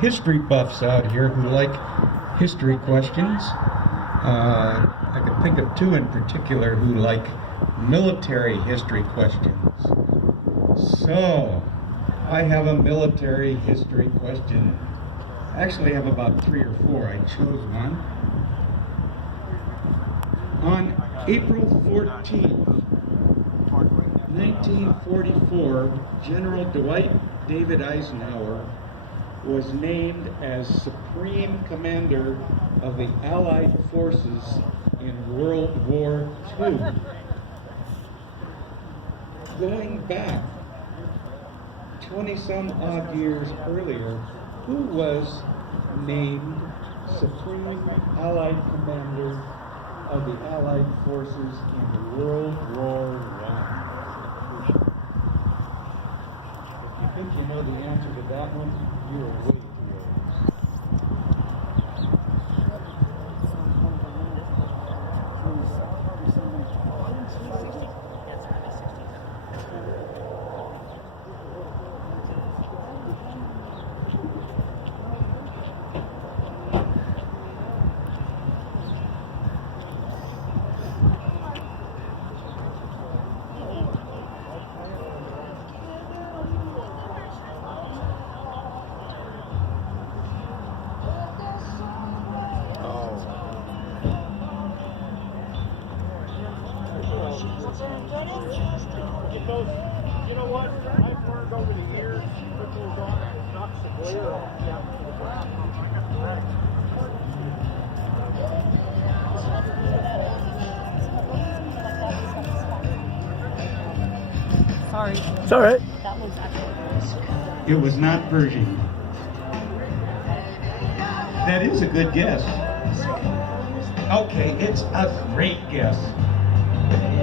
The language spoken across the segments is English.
history buffs out here who like history questions. I can think of two in particular who like military history questions. So, I have a military history question. Actually, I have about 3 or 4. I chose one. On April 14th, 1944, General Dwight David Eisenhower was named as Supreme Commander of the Allied Forces in World War II. Going back 20-some odd years earlier, who was named Supreme Allied Commander of the Allied Forces in World War I? If you think you know the answer to that one, you are way too You know what? I've learned over the years, put those on and it knocks the glare off down to the ground. Sorry. It's all right. That was actually. It was not Pershing. That is a good guess. Okay, it's a great guess.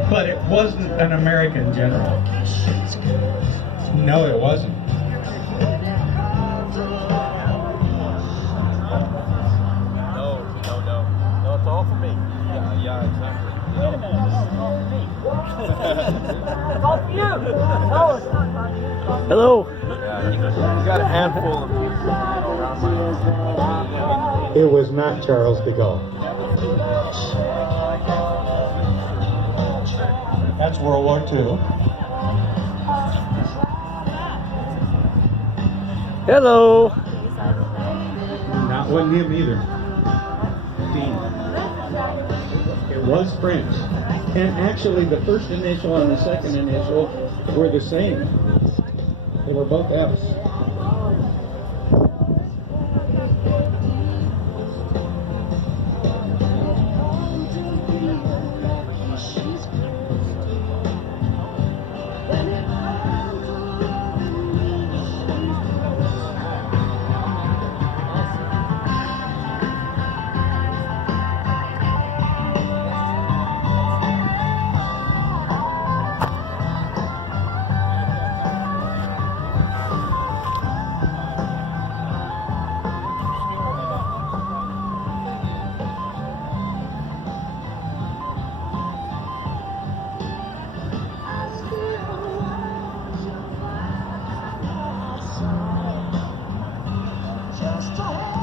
But it wasn't an American general. No, it wasn't. No, it's all for me. Yeah, exactly. Wait a minute. No, it's all for me. It's all for you. No, it's not for you. Hello. Yeah, you got a handful of people around my It was not Charles de Gaulle. That's World War II. Hello. Not one him either. It was French. And actually the first initial and the second initial were the same. They were both F's.